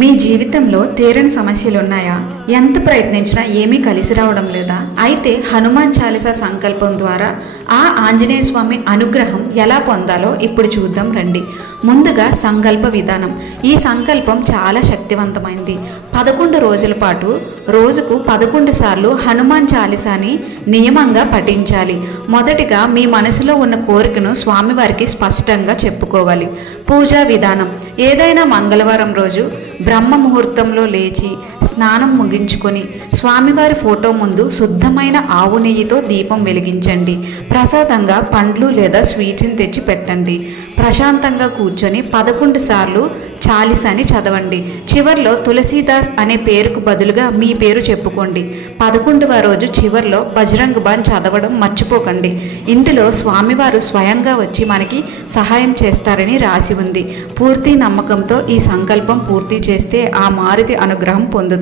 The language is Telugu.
మీ జీవితంలో తీరని సమస్యలు ఉన్నాయా? ఎంత ప్రయత్నించినా ఏమీ కలిసి రావడం లేదా? అయితే హనుమాన్ చాలీసా సంకల్పం ద్వారా ఆ ఆంజనేయ స్వామి అనుగ్రహం ఎలా పొందాలో ఇప్పుడు చూద్దాం రండి. ముందుగా సంకల్ప విధానం. ఈ సంకల్పం చాలా శక్తివంతమైంది. 11 రోజుల పాటు రోజుకు 11 సార్లు హనుమాన్ చాలీసాని నియమంగా పఠించాలి. మొదటిగా మీ మనసులో ఉన్న కోరికను స్వామివారికి స్పష్టంగా చెప్పుకోవాలి. పూజా విధానం. ఏదైనా మంగళవారం రోజు బ్రహ్మ ముహూర్తంలో లేచి స్నానం ముగించుకొని స్వామివారి ఫోటో ముందు శుద్ధమైన ఆవు నెయ్యితో దీపం వెలిగించండి. ప్రసాదంగా పండ్లు లేదా స్వీట్స్ని తెచ్చి పెట్టండి. ప్రశాంతంగా కూర్చొని 11 సార్లు చాలీసాని చదవండి. చివర్లో తులసీదాస్ అనే పేరుకు బదులుగా మీ పేరు చెప్పుకోండి. 11వ రోజు చివర్లో బజరంగ్ బాన్ చదవడం మర్చిపోకండి. ఇందులో స్వామివారు స్వయంగా వచ్చి మనకి సహాయం చేస్తారని రాసి ఉంది. పూర్తి నమ్మకంతో ఈ సంకల్పం పూర్తి చేస్తే ఆ మారుతి అనుగ్రహం పొందుతాం.